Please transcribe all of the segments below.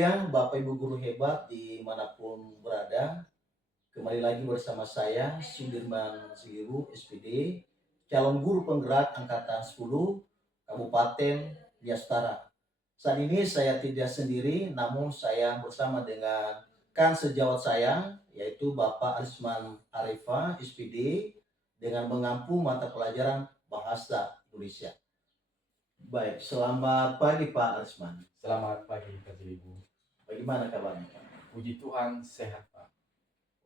siang Bapak Ibu guru hebat dimanapun berada. Kembali lagi bersama saya Sudirman Sigiru SPD, calon guru penggerak angkatan 10 Kabupaten Biastara. Saat ini saya tidak sendiri, namun saya bersama dengan kan sejawat saya, yaitu Bapak Arisman Arifa SPD, dengan mengampu mata pelajaran Bahasa Indonesia. Baik, selamat pagi Pak Arisman. Selamat pagi, Pak Ibu. Bagaimana kabarnya Pak? Puji Tuhan, sehat, Pak.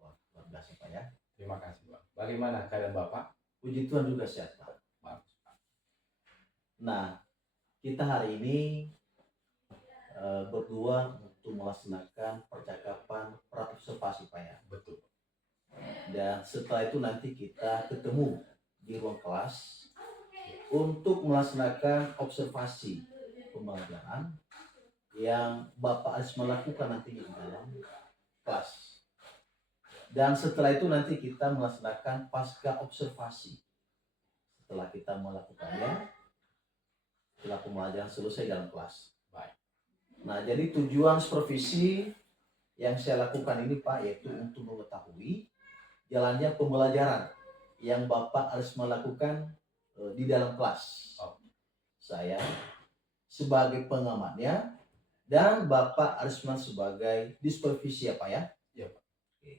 Wah, luar biasa Pak ya. Terima kasih, Pak. Bagaimana keadaan Bapak? Puji Tuhan juga sehat Pak. Bagus, Pak. Nah, kita hari ini berdua untuk melaksanakan percakapan praobservasi Pak ya. Betul. Dan setelah itu nanti kita ketemu di ruang kelas untuk melaksanakan observasi pembelajaran yang Bapak harus melakukan nanti di dalam kelas. Dan setelah itu nanti kita melaksanakan pasca observasi. Setelah kita melakukannya, setelah pembelajaran selesai dalam kelas. Baik. Nah, jadi tujuan supervisi yang saya lakukan ini Pak, yaitu untuk mengetahui jalannya pembelajaran yang Bapak harus melakukan di dalam kelas. Saya sebagai pengamatnya dan Bapak Arisman sebagai supervisi ya Pak ya? Iya Pak. Oke.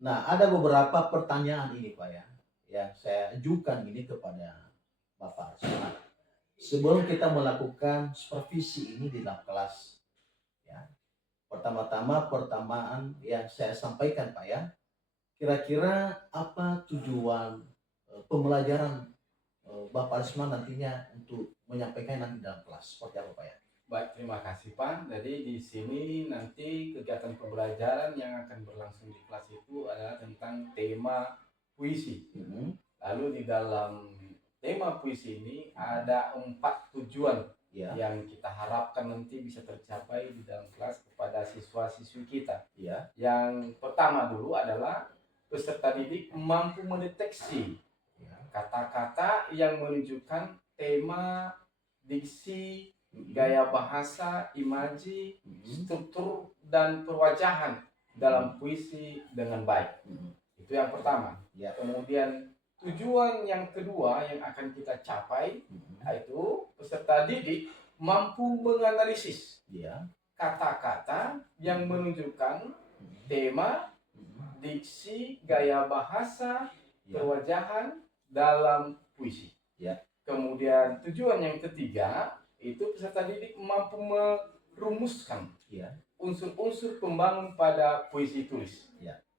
Nah, ada beberapa pertanyaan ini Pak ya, yang saya ajukan ini kepada Bapak Arisman. Sebelum kita melakukan supervisi ini di dalam kelas, ya. Pertama-tama pertanyaan yang saya sampaikan Pak ya, kira-kira apa tujuan pembelajaran Bapak Arisman nantinya untuk menyampaikan nanti dalam kelas, seperti apa Pak ya? Baik, terima kasih Pak. Jadi di sini nanti kegiatan pembelajaran yang akan berlangsung di kelas itu adalah tentang tema puisi. Lalu di dalam tema puisi ini ada 4 tujuan Ya. yang kita harapkan nanti bisa tercapai di dalam kelas kepada siswa-siswi kita. Ya. Yang pertama dulu adalah peserta didik mampu mendeteksi kata-kata yang menunjukkan tema, diksi, gaya bahasa, imaji, struktur, dan perwajahan dalam puisi dengan baik. Itu yang pertama. Ya. Kemudian tujuan yang kedua yang akan kita capai yaitu peserta didik mampu menganalisis kata-kata yang menunjukkan tema, diksi, gaya bahasa, perwajahan dalam puisi. Kemudian tujuan yang ketiga itu peserta didik mampu merumuskan unsur-unsur pembangun pada puisi tulis.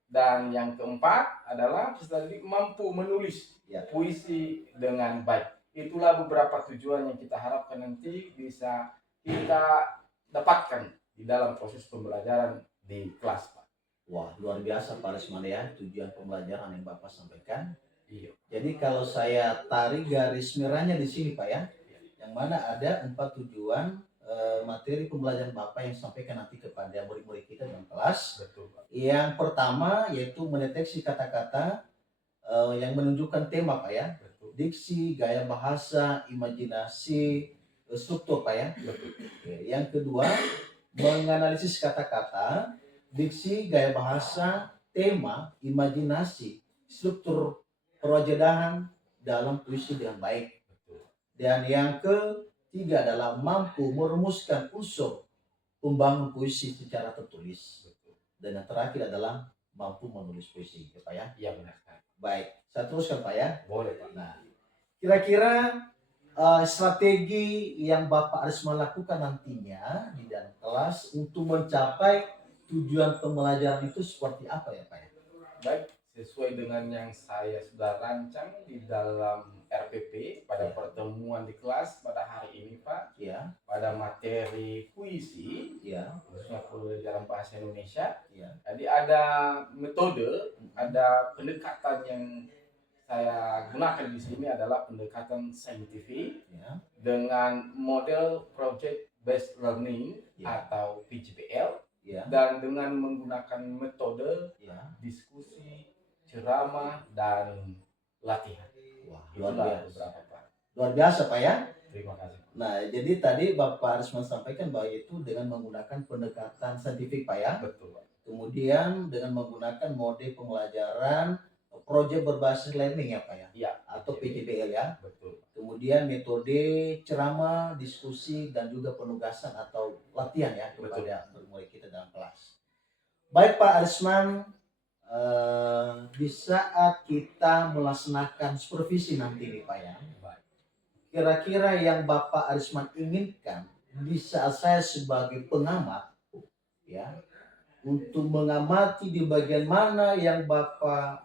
Dan yang keempat adalah peserta didik mampu menulis puisi dengan baik. Itulah beberapa tujuan yang kita harapkan nanti bisa kita dapatkan di dalam proses pembelajaran di kelas, Pak. Wah, luar biasa Pak Arisman ya, tujuan pembelajaran yang Bapak sampaikan. Iya. Jadi kalau saya tarik garis merahnya di sini Pak ya, yang mana ada 4 tujuan materi pembelajaran Bapak yang sampaikan nanti kepada murid-murid kita dalam kelas. Betul, Pak. Yang pertama yaitu mendeteksi kata-kata yang menunjukkan tema Pak ya. Betul. Diksi, gaya bahasa, imajinasi, struktur Pak ya. Betul. Yang kedua, menganalisis kata-kata, diksi, gaya bahasa, tema, imajinasi, struktur, perwajahan dalam puisi dengan baik. Dan yang ketiga adalah mampu merumuskan unsur pembangun puisi secara tertulis. Dan yang terakhir adalah mampu menulis puisi, ya Pak ya? Iya, benar. Baik, saya teruskan Pak ya. Boleh Pak. Nah, kira-kira strategi yang Bapak harus melakukan nantinya di dalam kelas untuk mencapai tujuan pembelajaran itu seperti apa ya Pak ya? Baik, sesuai dengan yang saya sudah rancang di dalam RPP pada pertemuan di kelas pada hari ini Pak, pada materi puisi, khususnya pembelajaran bahasa Indonesia. Jadi ada metode, ada pendekatan yang saya gunakan di sini adalah pendekatan saintifik dengan model project based learning atau PJBL, dan dengan menggunakan metode diskusi, ceramah, dan latihan. Wah, luar biasa. Beberapa Pak. Luar biasa Pak ya. Terima kasih. Nah, jadi tadi Bapak Arisman sampaikan bahwa itu dengan menggunakan pendekatan saintifik Pak ya. Betul, Pak. Kemudian dengan menggunakan mode pembelajaran proyek berbasis learning ya Pak ya. Iya. Atau PJBL ya. Betul. Kemudian metode ceramah, diskusi dan juga penugasan atau latihan ya kepada murid kita dalam kelas. Baik Pak Arisman, di saat kita melaksanakan supervisi nanti nih Pak ya, kira-kira yang Bapak Arisman inginkan di saat saya sebagai pengamat ya, untuk mengamati di bagian mana yang Bapak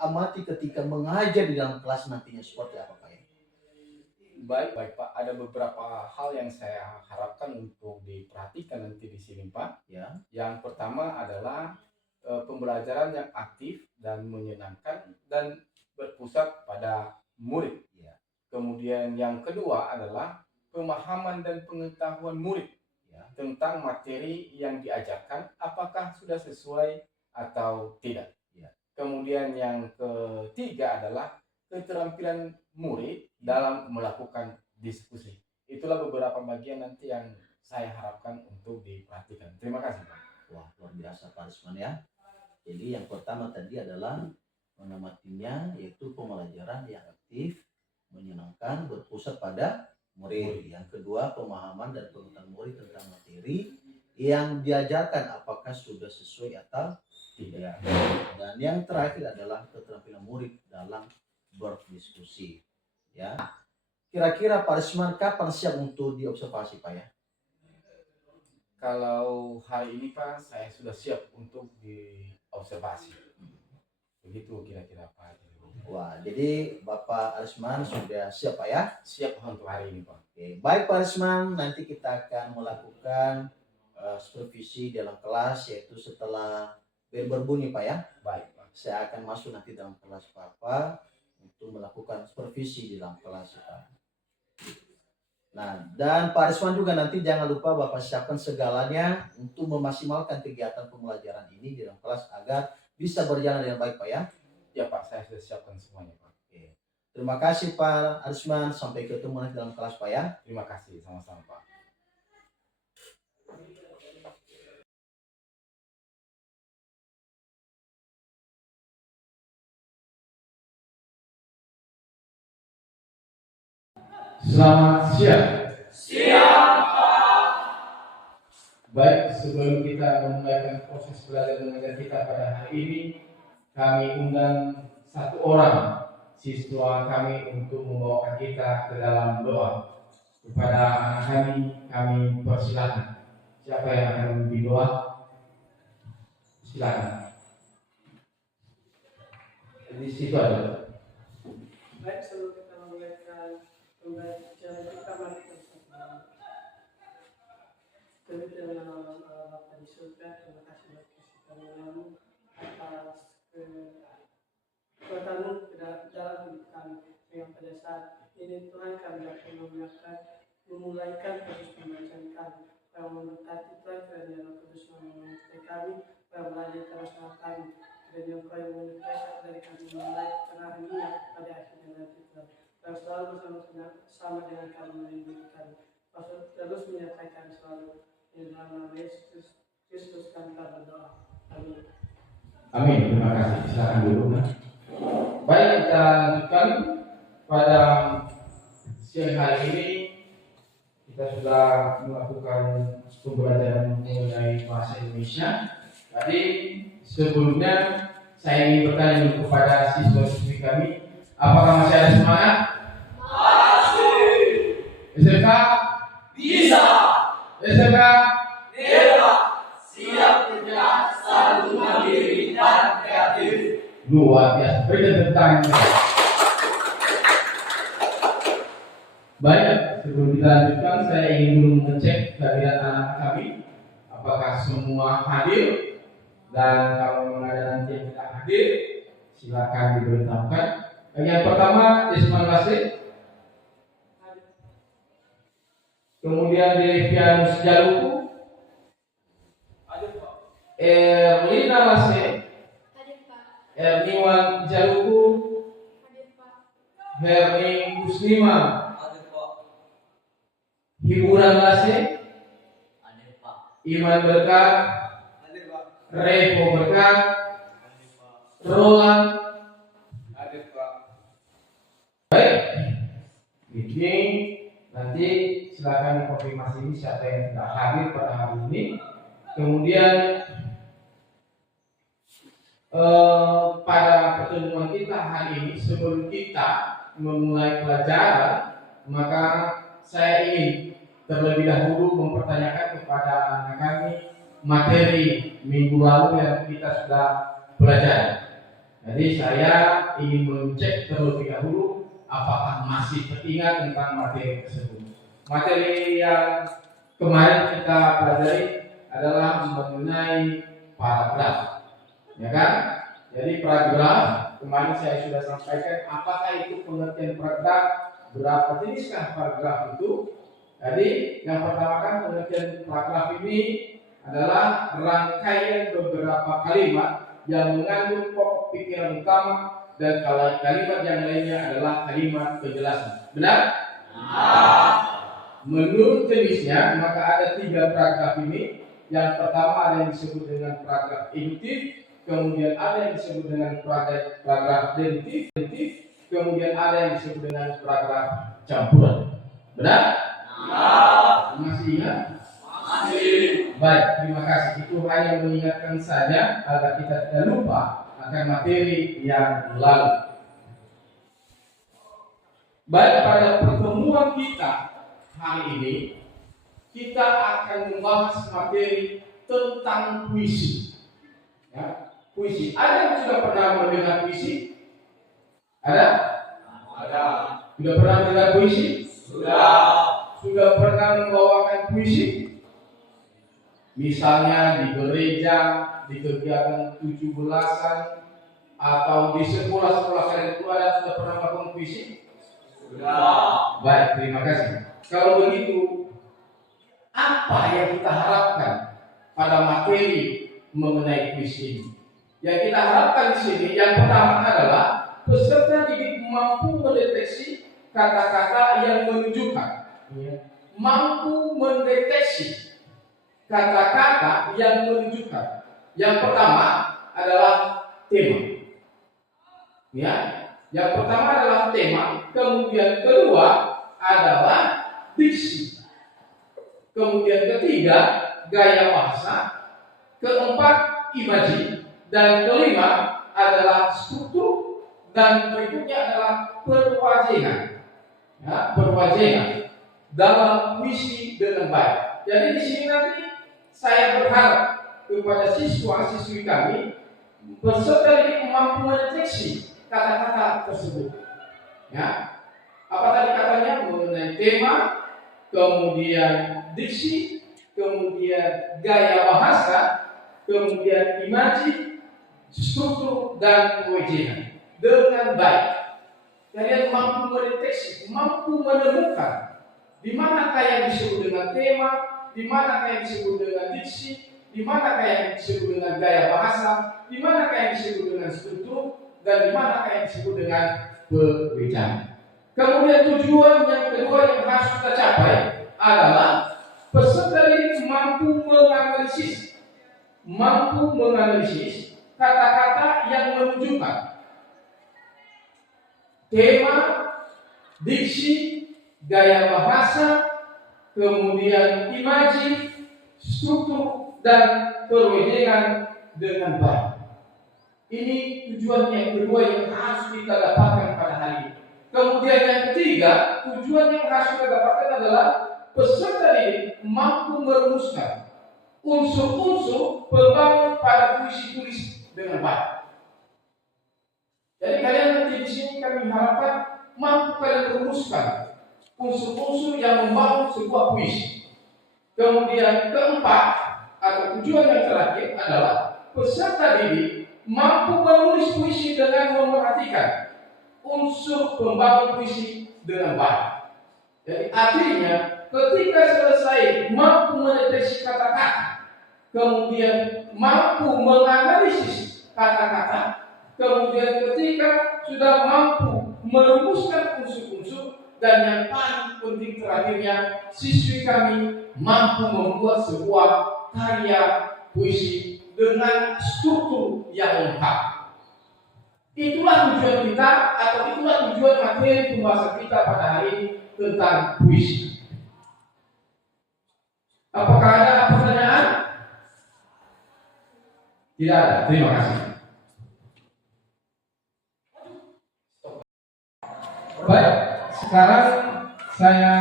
amati ketika mengajar di dalam kelas nantinya seperti apa Pak ya? Baik Pak, ada beberapa hal yang saya harapkan untuk diperhatikan nanti di sini Pak. Ya. Yang pertama adalah pembelajaran yang aktif dan menyenangkan dan berpusat pada murid. Ya. Kemudian yang kedua adalah pemahaman dan pengetahuan murid tentang materi yang diajarkan apakah sudah sesuai atau tidak. Ya. Kemudian yang ketiga adalah keterampilan murid dalam melakukan diskusi. Itulah beberapa bagian nanti yang saya harapkan untuk diperhatikan. Terima kasih Pak. Wah, luar biasa Pak Arisman ya. Jadi yang pertama tadi adalah menamatinya yaitu pembelajaran yang aktif, menyenangkan, berpusat pada murid. Yang kedua, pemahaman dan pengetahuan murid tentang materi yang diajarkan apakah sudah sesuai atau tidak. Dan yang terakhir adalah keterampilan murid dalam berdiskusi. Ya. Kira-kira Pak Arisman kapan siap untuk diobservasi Pak ya? Kalau hari ini Pak, saya sudah siap untuk diobservasi. Begitu kira-kira Pak. Wah, jadi Bapak Arisman sudah siap Pak ya? Siap untuk hari ini Pak. Oke, baik Pak Arisman, nanti kita akan melakukan supervisi dalam kelas yaitu setelah bel berbunyi Pak ya. Baik Pak. Saya akan masuk nanti dalam kelas Bapak untuk melakukan supervisi di dalam kelas Pak. Nah, dan Pak Arisman juga nanti jangan lupa Bapak siapkan segalanya untuk memaksimalkan kegiatan pembelajaran ini di dalam kelas agar bisa berjalan dengan baik Pak ya. Ya Pak, saya sudah siapkan semuanya Pak. Oke. Terima kasih Pak Arisman, sampai ketemu nanti dalam kelas Pak ya. Terima kasih, sama-sama Pak. Selamat siang. Siang Pak. Baik, sebelum kita memulai proses belajar mengajar kita pada hari ini, kami undang satu orang siswa kami untuk membawakan kita ke dalam doa. Kepada anak kami persilakan. Siapa yang akan memimpin doa? Silakan. Di situ ada. Baik, sebelum kita memulaikan pembelajaran kita, mari kita bersama. Demi dalam nama Allah Bapa di surga, terima kasih buat kasih karunia-Mu atas kekuatan-Mu dalam hidup kami. Yang pada saat ini Tuhan kami dapat memulaikan proses pembelajaran kami. Yang memberkati Tuhan kiranya Roh Kudus menyertai kami, yang melayani masalah kami. Dan yang Kau yang menyertai dari kami mulai tengah dunia pada akhirnya nanti Tuhan. Dan selalu bersama dengan kami melindungi kami. Terus menyertai kami selalu. Di dalam nama Yesus Kristus kami berdoa. Amin. Amin. Terima kasih. Silakan dulu. Baik, kita lanjutkan pada siang hari ini. Kita sudah melakukan pembelajaran mengenai bahasa Indonesia. Tadi sebelumnya saya ingin bertanya kepada siswa-siswi kami, apakah masih ada semangat? Masih. SMK? Bisa. SMK? Bisa. Siap kerja, selalu mandiri dan kreatif. Luar biasa. Berikan tepuk tangan. Baik, sebelum kita lanjutkan, saya ingin dulu mengecek kehadiran anak kami, apakah semua hadir. Dan kalau memang ada nanti yang tidak hadir, silakan diberitahukan. Yang pertama, Ismail Basri. Kemudian Devianus Jaluku. Erlina Basri. Erniwan Jaluku. Herni Muslimah. Hiburan Lase. Iman Berkat. Revo Berkat. Roland. Baik. Ini nanti silakan konfirmasi ini siapa yang tidak hadir pada hari ini. Kemudian pada pertemuan kita hari ini, sebelum kita memulai pelajaran, maka saya ingin terlebih dahulu mempertanyakan kepada anak kami materi minggu lalu yang kita sudah pelajari. Jadi saya ingin mengecek terlebih dahulu apakah masih teringat tentang materi tersebut. Materi yang kemarin kita pelajari adalah mengenai paragraf, ya kan? Jadi paragraf kemarin saya sudah sampaikan apakah itu pengertian paragraf, berapa jeniskah paragraf itu. Jadi yang pertama kan pengertian paragraf ini adalah rangkaian beberapa kalimat yang mengandung pokok pikiran utama dan kalimat yang lainnya adalah kalimat penjelasan. Benar? Menurut jenisnya maka ada 3 paragraf ini. Yang pertama ada yang disebut dengan paragraf induktif, kemudian ada yang disebut dengan paragraf deduktif, kemudian ada yang disebut dengan paragraf campuran. Benar? Masih ingat? Masih. Baik, terima kasih. Itu hanya mengingatkan saja agar kita tidak lupa akan materi yang lalu. Baik, pada pertemuan kita hari ini kita akan membahas materi tentang puisi. Ya, puisi. Ada yang sudah pernah mendengar puisi? Ada? Ada. Sudah pernah mendengar puisi? Sudah. Sudah pernah membawakan puisi? Misalnya di gereja, di kegiatan 17-an, atau di sekolah-sekolah kalian itu ada sudah pernah melakukan puisi? Sudah. Baik, terima kasih. Kalau begitu, apa yang kita harapkan pada materi mengenai puisi ini? Yang kita harapkan di sini, yang pertama adalah peserta didik mampu mendeteksi kata-kata yang menunjukkan, mampu mendeteksi kata-kata yang menunjukkan. Yang pertama adalah tema. Ya, yang pertama adalah tema, kemudian kedua adalah diksi, kemudian ketiga gaya bahasa, keempat imaji, dan kelima adalah struktur, dan berikutnya adalah perwajengan. Ya, perwajengan dalam puisi dengan baik. Jadi di sini nanti saya berharap kepada siswa-siswi kami peserta didik mampu mendeteksi kata-kata tersebut. Ya, apa tadi katanya mengenai tema, kemudian diksi, kemudian gaya bahasa, kemudian imaji, struktur, dan perwajengan dengan baik. Kalian mampu mendeteksi, mampu menemukan di manakah yang disebut dengan tema, di manakah yang disebut dengan diksi, di manakah yang disebut dengan gaya bahasa, di manakah yang disebut dengan struktur, dan di manakah yang disebut dengan perwajengan. Kemudian tujuan yang kedua yang harus kita capai adalah peserta didik mampu menganalisis kata-kata yang menunjukkan tema, diksi, gaya bahasa, kemudian imaji, struktur, dan perwajengan dengan baik. Ini tujuan yang kedua yang harus kita dapatkan pada hari ini. Kemudian yang ketiga, tujuan yang harus kita dapatkan adalah peserta didik mampu merumuskan unsur-unsur pembangun pada puisi tulis dengan baik. Jadi kalian nanti di sini kami harapkan mampu kalian merumuskan unsur-unsur yang membangun sebuah puisi. Kemudian keempat atau tujuan yang terakhir adalah peserta didik mampu menulis puisi dengan memperhatikan unsur pembangun puisi dengan baik. Jadi artinya ketika selesai mampu mendeteksi kata-kata, kemudian mampu menganalisis kata-kata, kemudian ketika sudah mampu merumuskan unsur-unsur dan yang paling penting terakhirnya, siswi kami mampu membuat sebuah karya puisi dengan struktur yang lengkap. Itulah tujuan kita, atau itulah tujuan materi pembahasan kita pada hari ini tentang puisi. Apakah ada pertanyaan? Tidak ada. Terima kasih. Baik, sekarang saya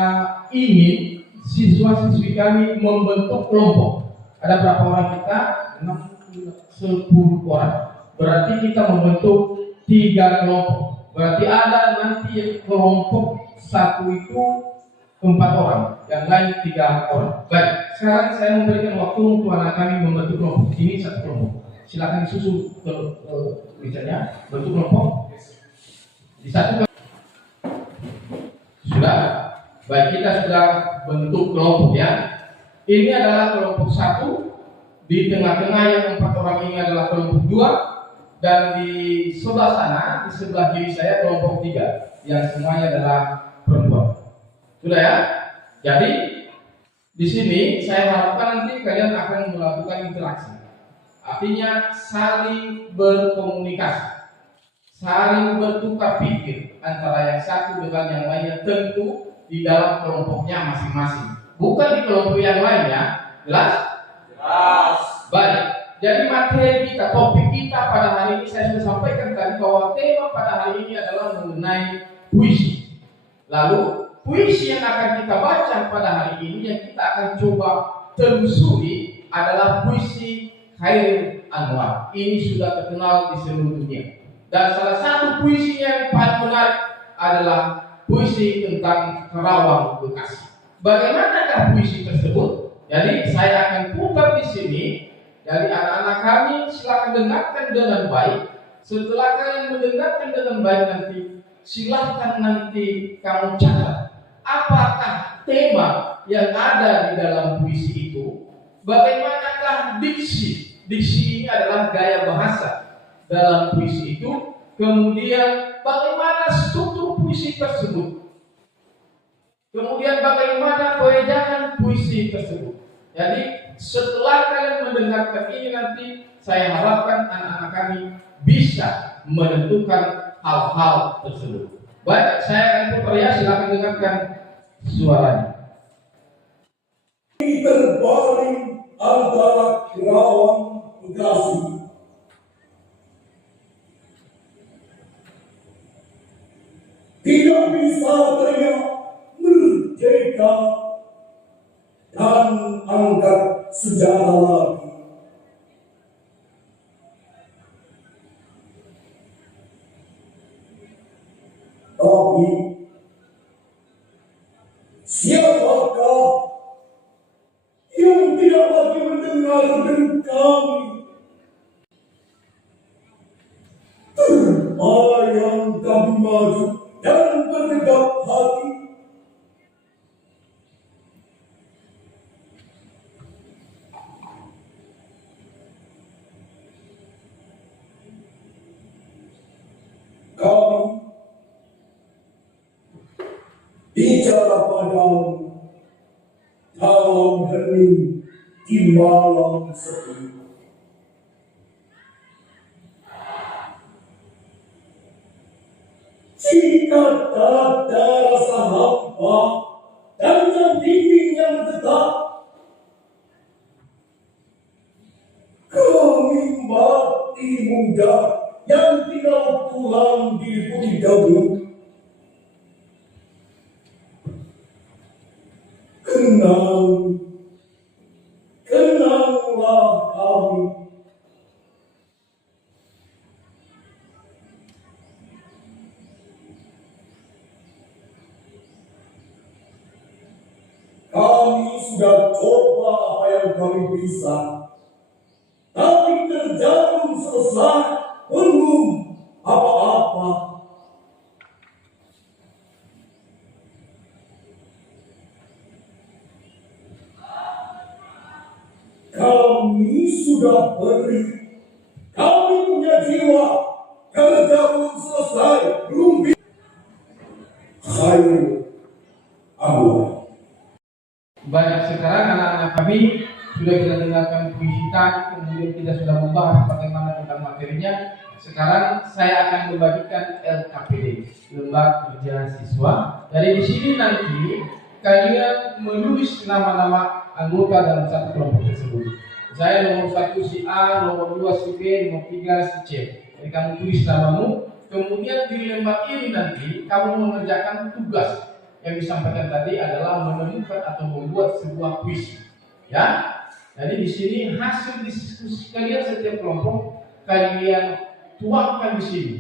ingin siswa-siswi kami membentuk kelompok. Ada berapa orang kita? 10 orang. Berarti kita membentuk 3 kelompok. Berarti ada nanti kelompok satu itu 4 orang, yang lain 3 orang. Baik, sekarang saya memberikan waktu untuk anak kami membentuk kelompok. Ini satu kelompok. Silakan disusul ke mejanya, bentuk kelompok. Disatukan. Sudah. Baik, kita sudah bentuk kelompok ya. Ini adalah kelompok 1. Di tengah-tengah yang 4 orang ini adalah kelompok 2. Dan di sebelah sana, di sebelah kiri saya kelompok 3, yang semuanya adalah perempuan. Sudah ya? Jadi di sini saya harapkan nanti kalian akan melakukan interaksi. Artinya saling berkomunikasi, saling bertukar pikir antara yang satu dengan yang lainnya, tentu di dalam kelompoknya masing-masing. Bukan di kelompok yang lain ya. Jelas? Jelas. Baik. Jadi materi kita, topik kita pada hari ini saya sudah sampaikan tadi bahwa tema pada hari ini adalah mengenai puisi. Lalu puisi yang akan kita baca pada hari ini yang kita akan coba telusuri adalah puisi Khairil Anwar. Ini sudah terkenal di seluruh dunia. Dan salah satu puisi yang paling menarik adalah puisi tentang Karawang Bekasi. Bagaimanakah puisi tersebut? Jadi saya akan putar di sini. Jadi anak-anak kami silakan dengarkan dengan baik. Setelah kalian mendengarkan dengan baik nanti, silakan nanti kamu catat apakah tema yang ada di dalam puisi itu. Bagaimanakah diksi? Diksi ini adalah gaya bahasa dalam puisi itu. Kemudian bagaimana struktur puisi tersebut. Kemudian bagaimana pewejangan puisi tersebut. Jadi setelah kalian mendengarkan ini nanti, saya harapkan anak-anak kami bisa menentukan hal-hal tersebut. Baik, saya akan putar ya, silakan dengarkan suaranya. Terbaring antara Karawang Bekasi. Tidak bisa teriak merdeka dan angkat sejarah lagi. Tapi siapakah yang tidak lagi mendengar dari kami? Terbayang kami maju dan bertegak hati. Kami bicara padamu dalam hening di malam sepi. Jika ada rasa hampa dan yang dingin yang tetap, kami mati muda yang tidak pulang diliputi debu. Kenanglah kami. Kami sudah coba apa yang kami bisa, tapi terjatuh selesai belum apa-apa. Kami sudah beri, kami punya jiwa, kerja belum selesai, belum bisa. Khairil sudah kita dengarkan puisi tadi, kemudian kita sudah membahas bagaimana tentang materinya. Sekarang saya akan membagikan LKPD, lembar kerja siswa. Dari di sini nanti kalian menulis nama-nama anggota dalam satu kelompok tersebut. Saya nomor 1 si A, nomor 2 si B, nomor 3 si C. Jadi kamu tulis namamu, kemudian di lembar ini nanti kamu mengerjakan tugas yang disampaikan tadi adalah menemukan atau membuat sebuah puisi. Ya, jadi di sini hasil diskusi kalian setiap kelompok kalian tuangkan di sini.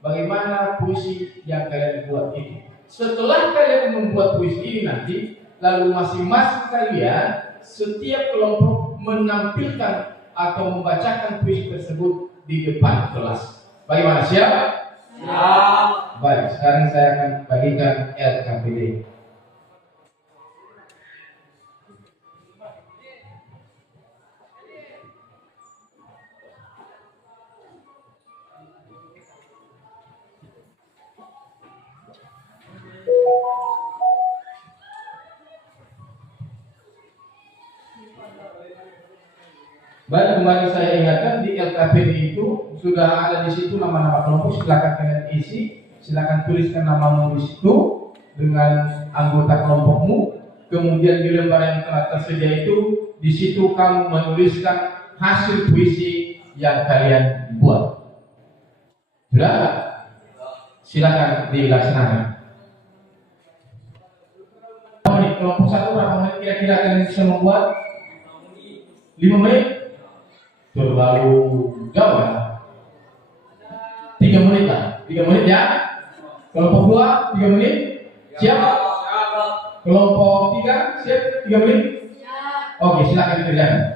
Bagaimana puisi yang kalian buat ini? Setelah kalian membuat puisi ini nanti, lalu masing-masing kalian setiap kelompok menampilkan atau membacakan puisi tersebut di depan kelas. Bagaimana, siap? Siap. Baik, sekarang saya akan bagikan LKPD. Baik, kembali saya ingatkan di LKPD itu sudah ada di situ nama-nama kelompok. Silakan kalian isi, silakan tuliskan namamu di situ dengan anggota kelompokmu. Kemudian di lembar yang telah tersedia itu, di situ kamu menuliskan hasil puisi yang kalian buat. Sudah? Silakan dilaksanakan. Kelompok 1 berapa menit kira-kira kalian bisa membuat? 5 menit? Terlalu jauh ya? 3 menit lah? 3 menit ya? Kelompok 2, 3 menit? Siap? Kelompok 3, siap? 3 menit? Oke, silakan dikerjakan.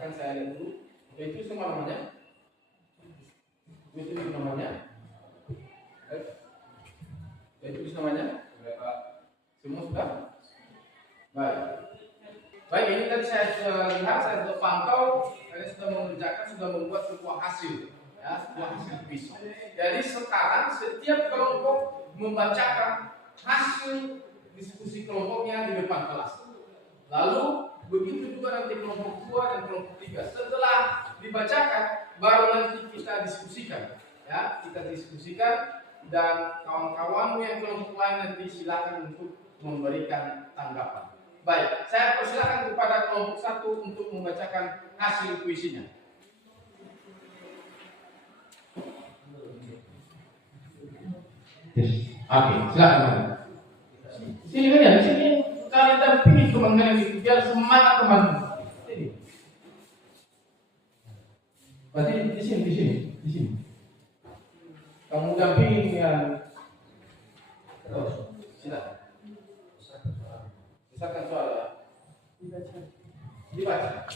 Akan saya lihat dulu. Itu semua namanya. Itu namanya. Itu namanya. Semua sudah. Baik. Baik, ini tadi saya lihat, saya sudah pantau. Kalian sudah mengerjakan, sudah membuat sebuah hasil, ya, sebuah hasil puisi. Jadi sekarang setiap kelompok membacakan hasil diskusi kelompoknya di depan kelas. Lalu begitu juga nanti kelompok 2 dan kelompok 3. Setelah dibacakan, baru nanti kita diskusikan. Ya, kita diskusikan dan kawan-kawanmu yang kelompok lain nanti silakan untuk memberikan tanggapan. Baik, saya persilakan kepada kelompok 1 untuk membacakan hasil puisinya. Oke, silakan. Sini kalian, sini. Kalian dampingi teman kalian itu biar semangat teman. Sini. Berarti di sini. Kamu dampingi yang terus. Silakan. Misalkan soal ya. Dibaca.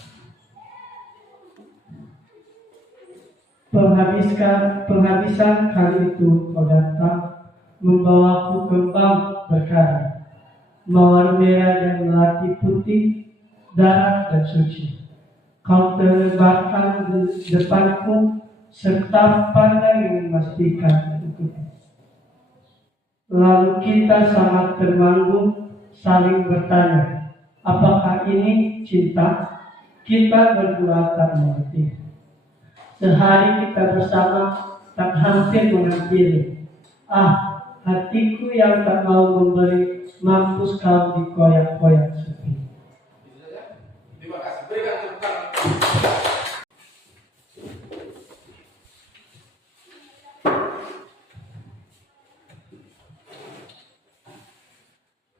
Penghabisan kali itu kau datang membawaku kembang berkarya. Mawar merah dan melati putih, darah dan suci. Kau terlebarkan di depanku serta pandang yang memastikan untukku. Lalu kita sangat termangu saling bertanya, apakah ini cinta? Kita berdua tak mengerti. Sehari kita bersama tak hampir mengakhiri. Hatiku yang tak mau memberi, mampus kau dikoyak-koyak sepi. Terima kasih. Berikan tepuk tangan.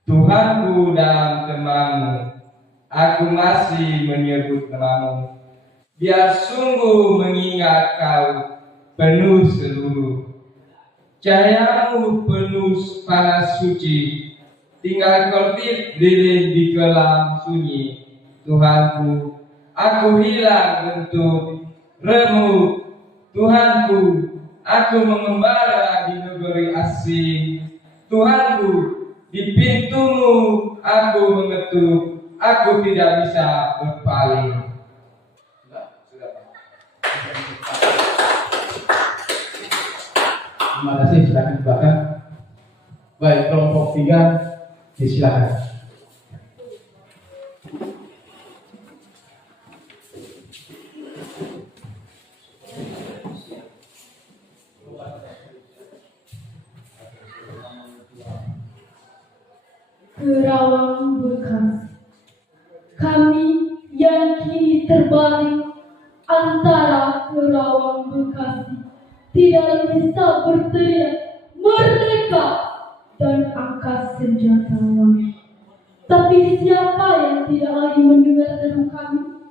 Tuhanku dan temanmu, aku masih menyebut namamu. Biar sungguh mengingat kau penuh seluruh. Cahayamu penuh panas suci, tinggal kertip lilin di kelam sunyi. Tuhanku, aku hilang bentuk remuk. Tuhanku, aku mengembara di negeri memberi asing. Tuhanku, di pintumu aku mengetuk, aku tidak bisa berpaling. Sudah, Pak. Terima kasih, silakan dibacakan. Baik, kelompok 3 disilakan. Kerawang Bekasi. Kami yang kini terbaring antara Kerawang Bekasi tidak bisa berteriak merdeka dan angkat senjata lagi. Tapi siapa yang tidak lagi mendengar deru kami?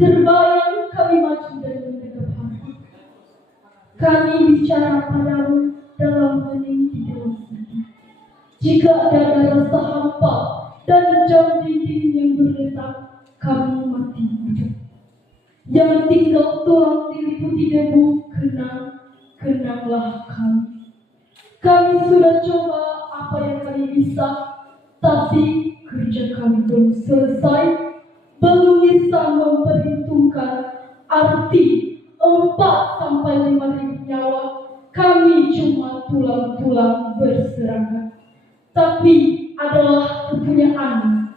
Terbayang kami maju dan menghadap hati. Kami bicara padamu dalam hening di dalam sedih. Jika ada rasa hampa dan jam dinding yang berdetak, kami mati hidup. Yang tinggal tulang diliputi debu, kenanglah kami. Kami sudah coba apa yang kami bisa, tapi kerja kami belum selesai, belum bisa memperhitungkan arti 4-5 ribu nyawa. Kami cuma tulang-tulang berserakan. Tapi adalah kepunyaan.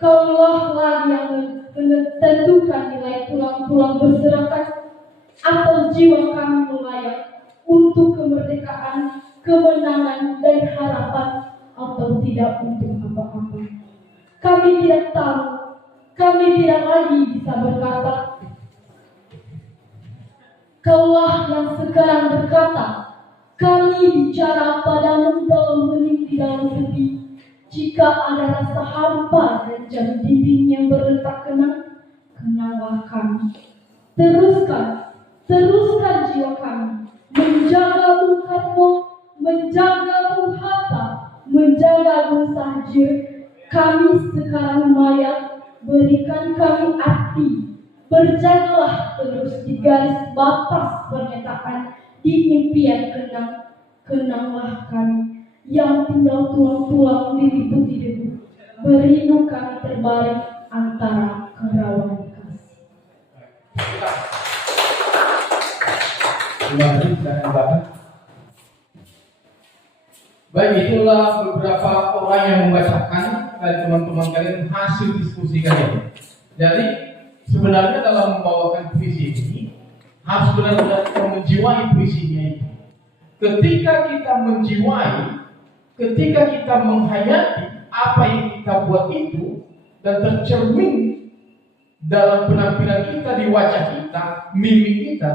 Kaulah lagi yang menentukan nilai tulang-tulang berserakan atau jiwa kami melayang untuk kemerdekaan, kemenangan, dan harapan, atau tidak untuk apa-apa. Kami tidak tahu, kami tidak lagi bisa berkata. Kaulah yang sekarang berkata, kami bicara padamu dalam hening di dalam sedih. Jika ada rasa hampa dan jam dinding yang berdetak kenanglah kami. Teruskan jiwa kami, menjaga Bung Karno, menjaga Bung Hatta, menjaga Bung Sahjir. Kami sekarang mayat, berikan kami arti. Berjagalah terus di garis batas pernyataan, di impian kenanglah kami yang tinggal tulang-tulang diliputi debu. Berindu kami terbaring antara Kerawang Bekasi. Terima kasih, silakan dibacakan. Baik, itulah beberapa orang yang membacakan dari teman-teman kalian hasil diskusi kalian. Jadi sebenarnya dalam membawakan puisi ini harus benar-benar menjiwai puisinya itu. Ketika kita menjiwai, ketika kita menghayati apa yang kita buat itu dan tercermin dalam penampilan kita, di wajah kita, mimik kita,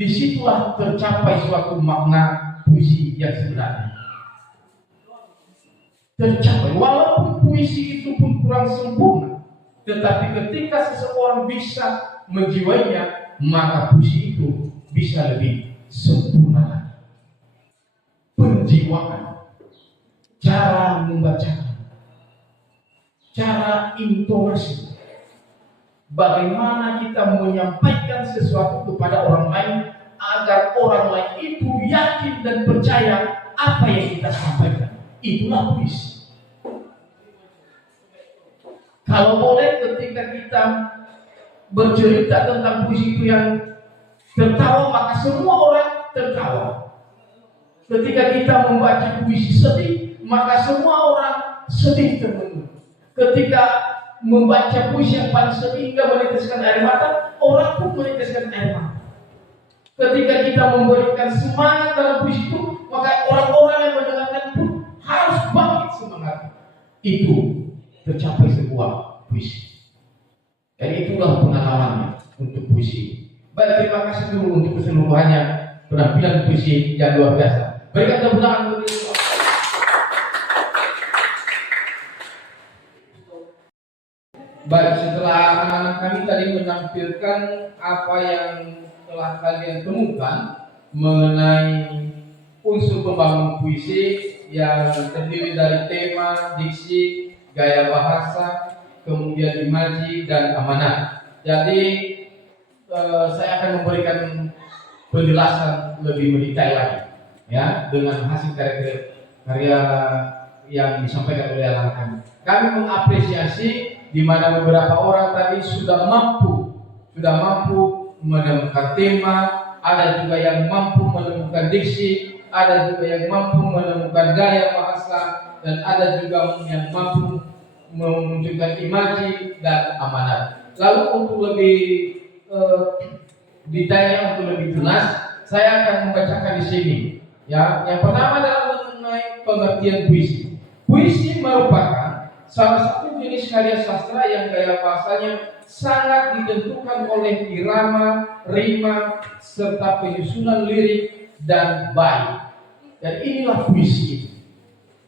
disitulah tercapai suatu makna puisi yang sebenarnya. Tercapai, walaupun puisi itu pun kurang sempurna, tetapi ketika seseorang bisa menjiwainya, maka puisi itu bisa lebih sempurna lagi. Penjiwaan, cara membacakan, cara intonasi, bagaimana kita menyampaikan sesuatu kepada orang lain agar orang lain itu yakin dan percaya apa yang kita sampaikan. Itulah puisi. Kalau boleh, ketika kita bercerita tentang puisi itu yang tertawa, maka semua orang tertawa. Ketika kita membaca puisi sedih, maka semua orang sedih termenung. Ketika membaca puisi yang paling sedih hingga meneteskan air mata, orang pun meneteskan air mata. Ketika kita memberikan semangat dalam puisi itu, maka orang-orang yang mendengarkan pun harus bangkit semangat. Itu tercapai sebuah puisi. Dan itulah pengalamannya untuk puisi. Baik, terima kasih dulu untuk keseluruhannya penampilan puisi yang luar biasa. Berikan tepuk tangan untuk itu. Baik, setelah anak-anak kami tadi menampilkan apa yang telah kalian temukan mengenai unsur pembangun puisi yang terdiri dari tema, diksi, gaya bahasa, kemudian imaji dan amanat. Jadi saya akan memberikan penjelasan lebih mendetail lagi. ya, dengan hasil karya yang disampaikan oleh anak kami. Kami mengapresiasi di mana beberapa orang tadi sudah mampu menemukan tema, ada juga yang mampu menemukan diksi, ada juga yang mampu menemukan gaya bahasa, dan ada juga yang mampu menunjukkan imaji dan amanat. Lalu untuk lebih detailnya, untuk lebih jelas, saya akan membacakan di sini. Ya, yang pertama adalah mengenai pengertian puisi. Puisi merupakan salah satu jenis karya sastra yang gaya bahasanya sangat ditentukan oleh irama, rima, serta penyusunan lirik dan bait. Dan inilah puisi.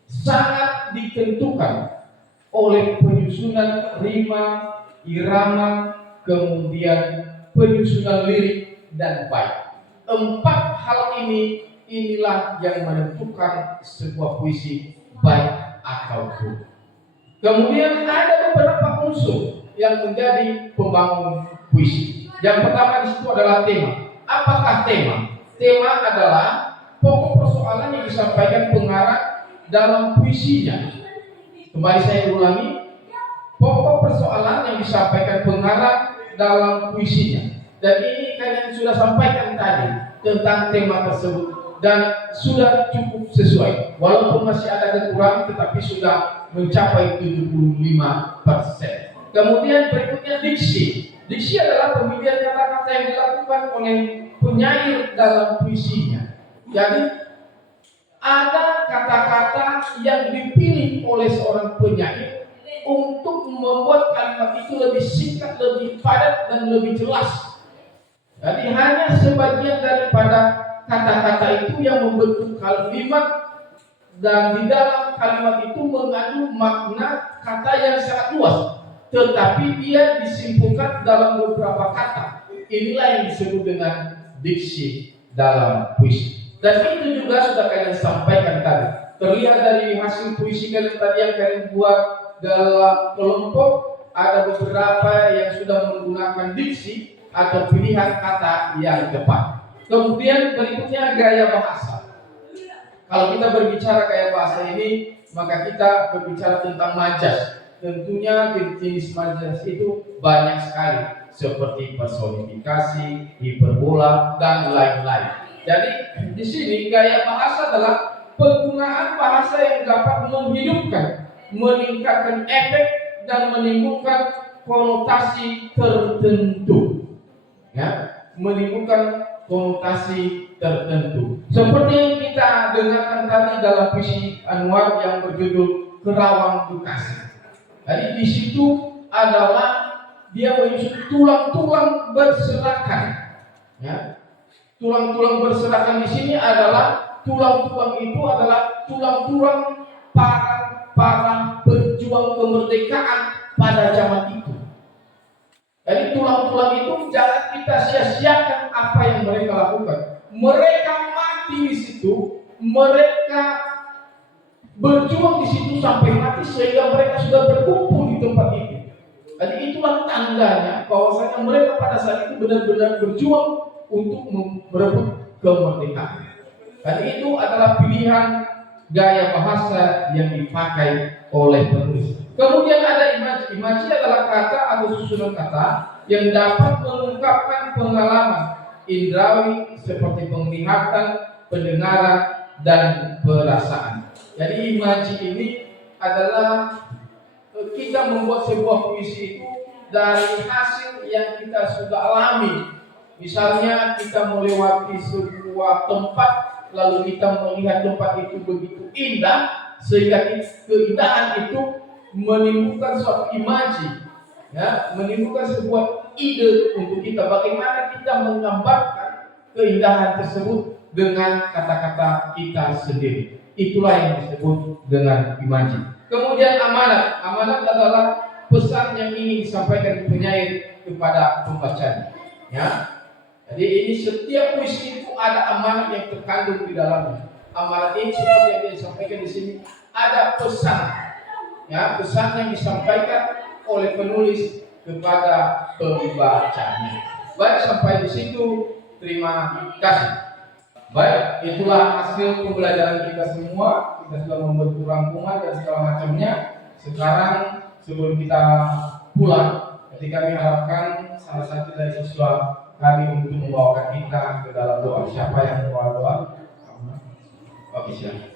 Sangat ditentukan oleh penyusunan rima, irama, kemudian penyusunan lirik dan bait. 4 hal inilah yang menentukan sebuah puisi baik atau buruk. Kemudian ada beberapa unsur yang menjadi pembangun puisi. Yang pertama di situ adalah tema. Apakah tema? Tema adalah pokok persoalan yang disampaikan pengarang dalam puisinya. Kembali saya ulangi, pokok persoalan yang disampaikan pengarang dalam puisinya. Dan ini kalian sudah sampaikan tadi tentang tema tersebut dan sudah cukup sesuai. Walaupun masih ada kekurangan, tetapi sudah mencapai 75%. Kemudian berikutnya diksi. Diksi adalah pemilihan kata-kata yang dilakukan oleh penyair dalam puisinya. Jadi ada kata-kata yang dipilih oleh seorang penyair untuk membuat kalimat itu lebih singkat, lebih padat, dan lebih jelas. Jadi hanya sebagian daripada kata-kata itu yang membentuk kalimat, dan di dalam kalimat itu mengandung makna kata yang sangat luas, tetapi dia disimpulkan dalam beberapa kata. Inilah yang disebut dengan diksi dalam puisi. Dan itu juga sudah kalian sampaikan tadi. Terlihat dari hasil puisi kalian tadi yang kalian buat dalam kelompok, ada beberapa yang sudah menggunakan diksi atau pilihan kata yang tepat. Kemudian berikutnya gaya bahasa. Kalau kita berbicara gaya bahasa ini, maka kita berbicara tentang majas. Tentunya jenis majas itu banyak sekali, seperti personifikasi, hiperbola, dan lain-lain. Jadi di sini gaya bahasa adalah penggunaan bahasa yang dapat menghidupkan, meningkatkan efek, dan menimbulkan konotasi tertentu. Ya, menimbulkan konotasi tertentu. Seperti yang kita dengarkan tadi dalam puisi Anwar yang berjudul Kerawang Bekasi. Jadi di situ adalah dia menyusun tulang-tulang berserakan. Ya, tulang-tulang berserakan di sini adalah tulang-tulang itu adalah tulang-tulang para pejuang kemerdekaan pada zaman itu. Jadi tulang-tulang itu jangan kita sia-siakan apa yang mereka lakukan. Mereka mati di situ, mereka berjuang di situ sampai mati sehingga mereka sudah berkumpul di tempat itu. Jadi itulah tandanya bahwasanya mereka pada saat itu benar-benar berjuang untuk merebut kemerdekaan. Jadi itu adalah pilihan gaya bahasa yang dipakai oleh penulis. Kemudian ada imaji. Imaji adalah kata atau susunan kata yang dapat mengungkapkan pengalaman indrawi seperti penglihatan, pendengaran, dan perasaan. Jadi imaji ini adalah kita membuat sebuah puisi itu dari hasil yang kita sudah alami. Misalnya kita melewati sebuah tempat, lalu kita melihat tempat itu begitu indah, sehingga keindahan itu menimbulkan suatu imaji, ya, menimbulkan sebuah ide untuk kita bagaimana kita menggambarkan keindahan tersebut dengan kata-kata kita sendiri. Itulah yang disebut dengan imaji. Kemudian amanat. Amanat adalah pesan yang ingin disampaikan penyair kepada pembacanya. Ya. Jadi ini setiap puisi itu ada amanat yang terkandung di dalamnya. Amanat ini seperti yang disampaikan di sini, ada pesan. Ya, pesan yang disampaikan oleh penulis kepada pembacanya. Baik, sampai di situ. Terima kasih. Baik, itulah hasil pembelajaran kita semua. Kita sudah membuat rangkuman dan segala macamnya. Sekarang sebelum kita pulang, kami harapkan salah satu dari siswa kami untuk membawakan kita ke dalam doa. Siapa yang membawa doa? Oke, silakan.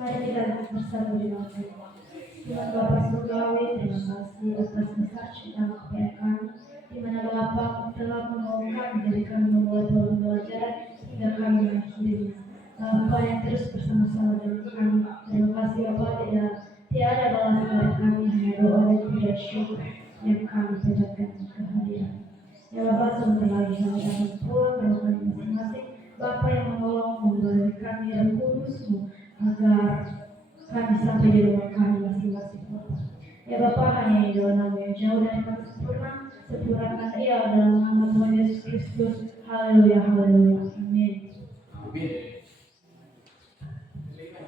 Mari kita bersama di dalam doa. Tuhan Bapa Surgawi, terima kasih atas besar cinta kepada kami, di mana Bapa telah menolong kami dari kami memulai pembelajaran hingga kami mengakhirinya. Bapa yang terus bersama-sama dengan kami. Terima kasih Bapa, tiada balas dari kami, hanya doa dan pujian syukur yang kami panjatkan kehadiran. Ya Bapa, sebentar lagi kami akan pulang ke rumah masing-masing. Bapa yang menolong memberi kami Roh Kudus-Mu agar kami sampai di rumah kami masing-masing. Ya Bapa, hanya di dalam nama yang jauh dari kami sempurna, sempurnakan ia dalam nama Tuhan Yesus Kristus. Haleluya, haleluya, amin. Amin.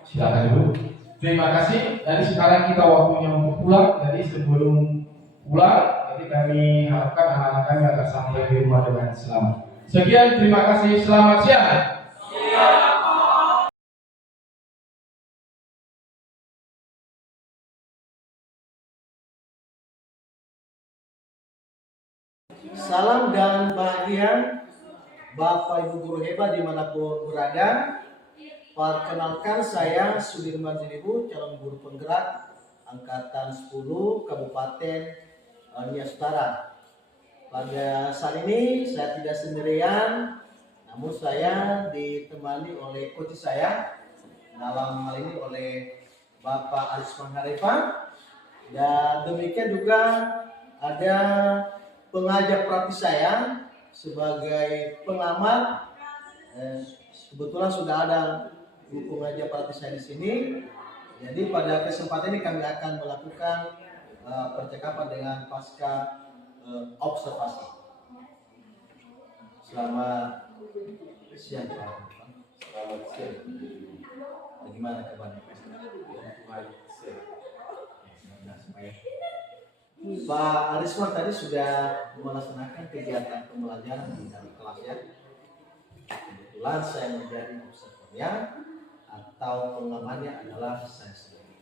Silakan dulu. Terima kasih. Jadi sekarang kita waktunya untuk pulang. Jadi sebelum pulang, jadi kami harapkan anak-anak kami akan sampai di rumah dengan selamat. Sekian, terima kasih. Selamat siang. Salam dan bahagia Bapak Ibu guru hebat dimanapun berada. Perkenalkan, saya Sudirman Zilibu, calon guru penggerak Angkatan 10 Kabupaten Nias Utara. Pada saat ini saya tidak sendirian, namun saya ditemani oleh coach saya, dalam hal ini oleh Bapak Arisman Harifan, dan demikian juga ada pengajar praktis saya sebagai pengamat. Kebetulan sudah ada buku pengajar praktis saya di sini. Jadi pada kesempatan ini kami akan melakukan percakapan dengan pasca observasi. Selamat siang Pak. Selamat siang. Bagaimana kabarnya Pak? Pak Arisman tadi sudah melaksanakan kegiatan pembelajaran di dalam kelas ya. Kebetulan saya menjadi observernya atau pengamannya adalah saya sendiri.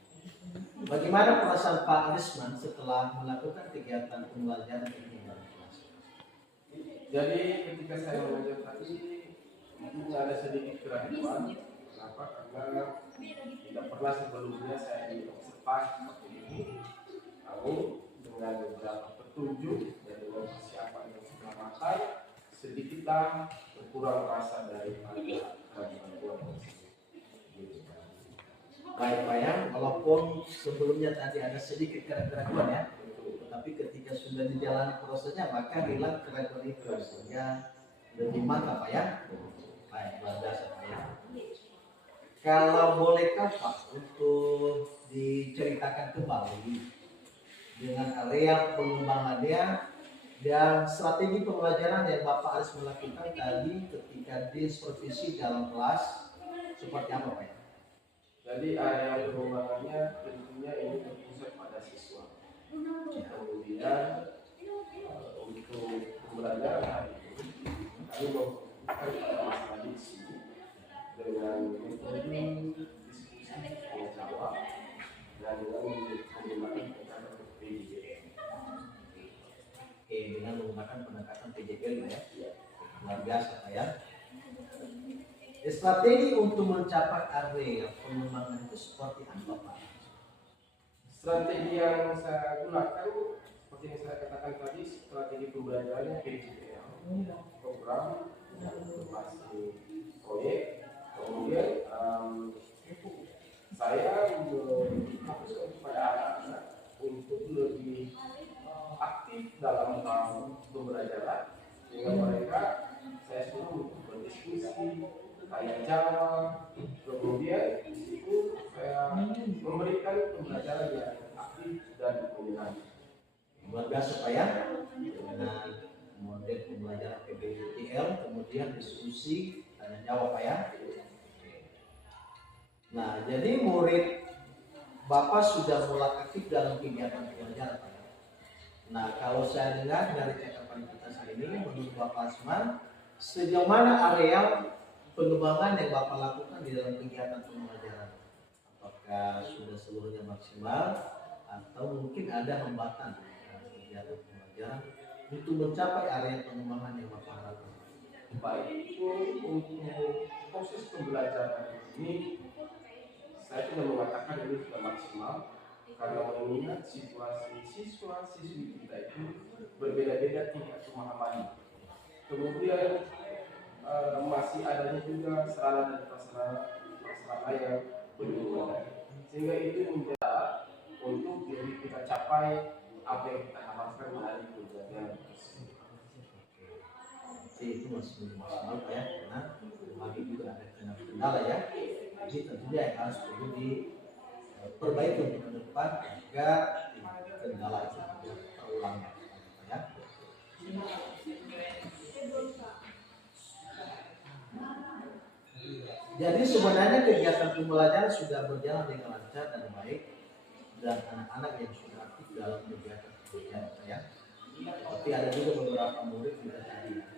Bagaimana perasaan Pak Arisman setelah melakukan kegiatan pembelajaran di dalam kelas? Jadi ketika saya mengajar tadi, mungkin ada sedikit keraguan. Kenapa? Karena tidak pernah sebelumnya saya diobservasi seperti ini. Lalu dengan beberapa petunjuk dan dengan persiapan yang sudah matang, sedikitlah berkurang rasa dari keraguan Tuhan. Baik Pak ya, walaupun sebelumnya tadi ada sedikit keraguan ya, tapi ketika sudah dijalani prosesnya maka hilang keraguan itu, sehingga lebih mantap Pak ya. Baik, luar biasa Pak ya. Kalau bolehkah Pak untuk diceritakan kembali dengan area pengembangannya dan strategi pembelajaran yang Bapak Aris melakukan tadi ketika disupervisi dalam kelas seperti apa Pak ya? Jadi area pengembangannya tentunya ini berpusat pada siswa. Kemudian untuk pembelajaran hari ini kami memfokuskan pada masalah diksi dengan metode diskusi tanya jawab dan dengan menggunakan pendekatan PJJ. Oke, dengan menggunakan pendekatan PJJ ya. Luar biasa Pak ya. Strategi untuk mencapai area pengembangan itu seperti apa Pak? Strategi yang saya gunakan seperti yang saya katakan tadi, strategi pembelajarannya PJJ, program dan informasi proyek. Kemudian saya fokuskan kepada anak-anak untuk lebih aktif dalam hal pembelajaran, sehingga mereka saya suruh untuk berdiskusi, tanya jawab, kemudian di situ saya memberikan pembelajaran yang aktif dan menyenangkan. Luar biasa Pak ya, dengan model pembelajaran PBJL, kemudian diskusi tanya jawab Pak ya. Nah, jadi murid Bapak sudah mulai aktif dalam kegiatan pembelajaran Pak ya. Nah, kalau saya dengar dari cakapan depan kita saat ini, menurut Bapak Asman, sejauh mana area pengembangan yang Bapak lakukan di dalam kegiatan pembelajaran? Apakah sudah seluruhnya maksimal atau mungkin ada hambatan dalam kegiatan pembelajaran untuk mencapai area pengembangan yang Bapak harapkan? Baik itu untuk proses pembelajaran ini, saya sudah mengatakan ini sudah maksimal karena mengingat situasi siswa-siswi kita itu berbeda-beda tingkat pemahaman. Kemudian masih adanya juga sarana dan prasarana yang belum ada, sehingga itu menjadi untuk jadi kita capai apa yang kita harapkan melalui pembelajaran tersebut. Itu masih belum maksimal Pak ya, karena bagi juga ada kendala ya. Jadi tentunya yang harus perlu diperbaiki untuk ke depan agar kendala itu tidak terulang Pak ya. Jadi sebenarnya kegiatan pembelajaran sudah berjalan dengan lancar dan baik, dan anak-anak yang sudah aktif dalam kegiatan pembelajaran Pak ya. Tapi ada juga beberapa murid juga tadi ya,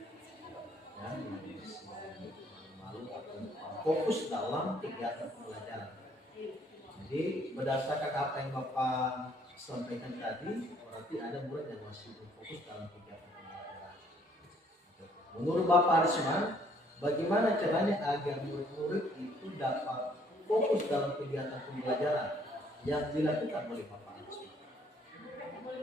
yang malu atau fokus dalam kegiatan pembelajaran. Jadi berdasarkan apa yang Bapak sampaikan tadi, berarti ada murid yang masih berfokus dalam kegiatan pembelajaran. Menurut Bapak Arisman, bagaimana caranya agar murid-murid itu dapat fokus dalam kegiatan pembelajaran yang dilakukan oleh Bapak Arisman?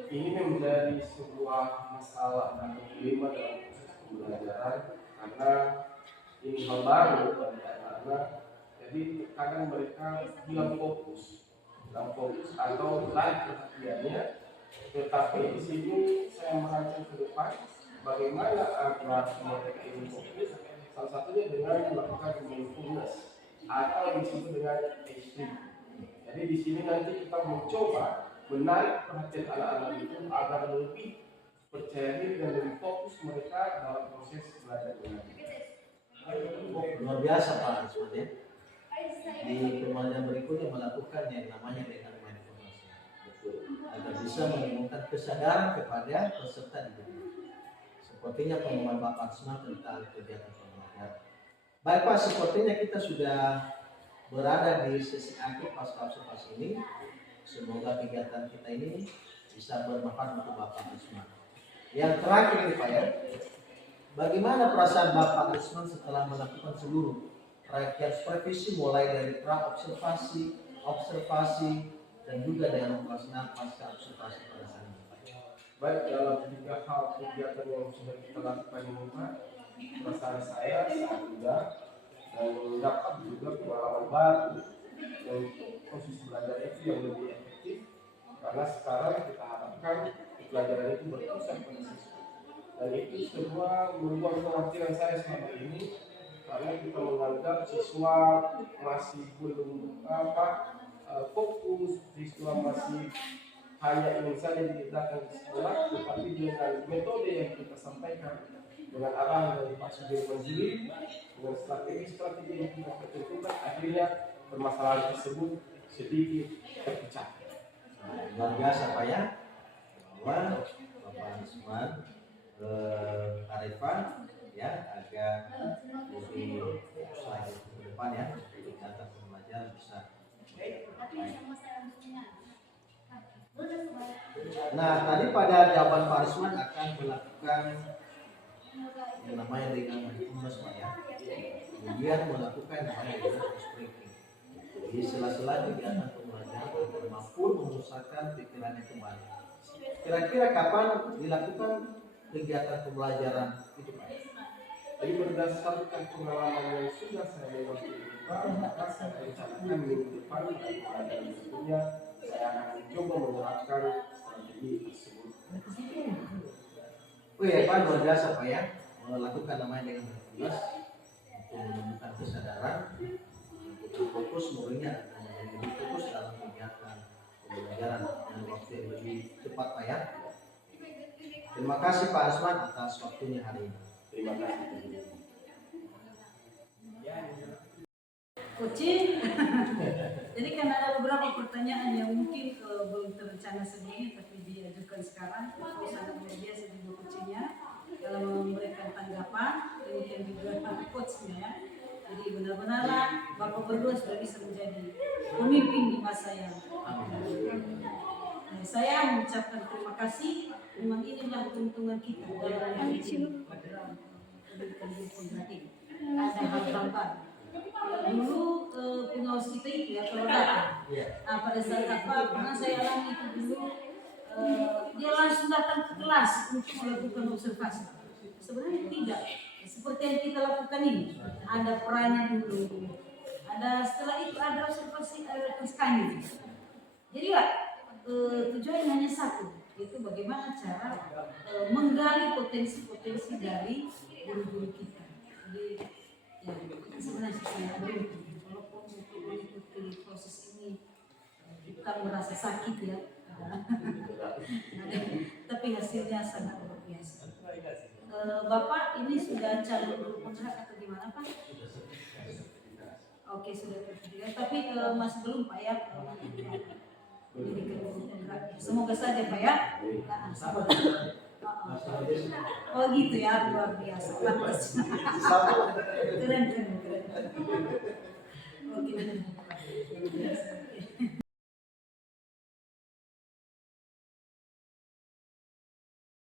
Ini menjadi sebuah masalah dan dilema dalam proses pembelajaran karena ini hal baru bagi anak-anak. Jadi kadang mereka hilang fokus atau lain perhatiannya. Tetapi di sini saya merancang ke depan bagaimana agar mereka ini fokus. Salah satunya dengan melakukan mindfulness atau disebut dengan HD. Jadi di sini nanti kita mencoba menarik perhatian anak-anak itu agar lebih percaya diri dan lebih fokus mereka dalam proses belajar mengajar. Luar biasa Pak Arisman ya. Di pembelajaran berikutnya melakukan yang namanya dengan mindfulness agar bisa menimbulkan kesadaran kepada peserta didik. Sepertinya pengumuman Bapak Arisman tentang kegiatan pembelajaran. Baik Pak, sepertinya kita sudah berada di sesi akhir pasca observasi ini. Semoga kegiatan kita ini bisa bermanfaat untuk Bapak Arisman. Yang terakhir ini Pak ya, bagaimana perasaan Bapak Arisman setelah melakukan seluruh rangkaian supervisi mulai dari pra observasi, observasi, dan juga dengan pelaksanaan pasca observasi pada saat ini Pak? Baik, dalam 3 hal kegiatan yang sudah kita lakukan ini Pak, perasaan saya sangat mudah dan dapat juga pengalaman baru untuk proses belajar itu yang lebih efektif, karena sekarang kita harapkan pelajaran itu berpusat pada siswa, dan itu semua merubah kekhawatiran saya selama ini karena kita menganggap siswa masih belum fokus, siswa masih hanya ingin saja datang ke sekolah, tetapi dengan metode yang kita sampaikan, dengan arahan dari Pak Sudirman Jili, dengan strategi yang kita tentukan, akhirnya permasalahan tersebut sedikit terpecah. Luar biasa Pak ya, bahwa Bapak Arisman Arifan ya agar lebih fokus lagi ke depan ya, kegiatan pembelajaran bisa. Nah tadi pada jawaban Pak Arisman akan melakukan yang namanya dengan mindfulness Pak ya, kemudian melakukan yang namanya dengan breathing. Di sela-sela kegiatan pembelajaran agar mampu memusatkan pikirannya kembali. Kira-kira kapan dilakukan kegiatan pembelajaran itu Pak? Jadi berdasarkan pengalaman yang sudah saya lewati di depan, maka saya rencanakan minggu depan dan pelajaran berikutnya saya akan mencoba menerapkan strategi tersebut. Oh ya Pak, luar biasa Pak ya, melakukan namanya dengan mindfulness untuk menemukan kesadaran, untuk fokus muridnya dan lebih fokus dalam kegiatan pembelajaran dengan waktu yang lebih cepat Pak ya. Terima kasih Pak Arisman atas waktunya hari ini. Terima kasih. Coach, jadi kan ada beberapa pertanyaan yang mungkin belum terencana sebelumnya tapi diajukan sekarang. Itu sangat luar biasa juga coachnya. dalam memberikan tanggapan, demikian juga coachnya ya. Jadi benar-benarlah Bapak berdua sudah bisa menjadi pemimpin di masa yang akan datang. Nah, saya mengucapkan terima kasih. Memang inilah keuntungan kita dalam program pendidikan guru penggerak ini. Ada hal-hal baru. Dulu pengawas kita itu ya kalau datang. Nah, pada saat apa pernah saya alami itu dulu, dia langsung datang ke kelas untuk melakukan observasi. Sebenarnya tidak seperti yang kita lakukan ini. Ada perannya dulu, ada setelah itu ada observasi, ada skandal. Jadi ya tujuannya hanya satu, yaitu bagaimana cara menggali potensi-potensi dari guru-guru kita. Jadi ya, sebenarnya saya beruntung walaupun untuk mengikuti proses ini bukan merasa sakit ya. Tapi hasilnya sangat luar biasa. Bapak ini sudah calon guru penggerak atau gimana Pak? Oke, sudah terpilih. Tapi masih belum Pak ya. Pendidikan guru penggerak. Semoga saja Pak ya. Oh gitu ya, luar biasa. Pantas. Keren. Oke.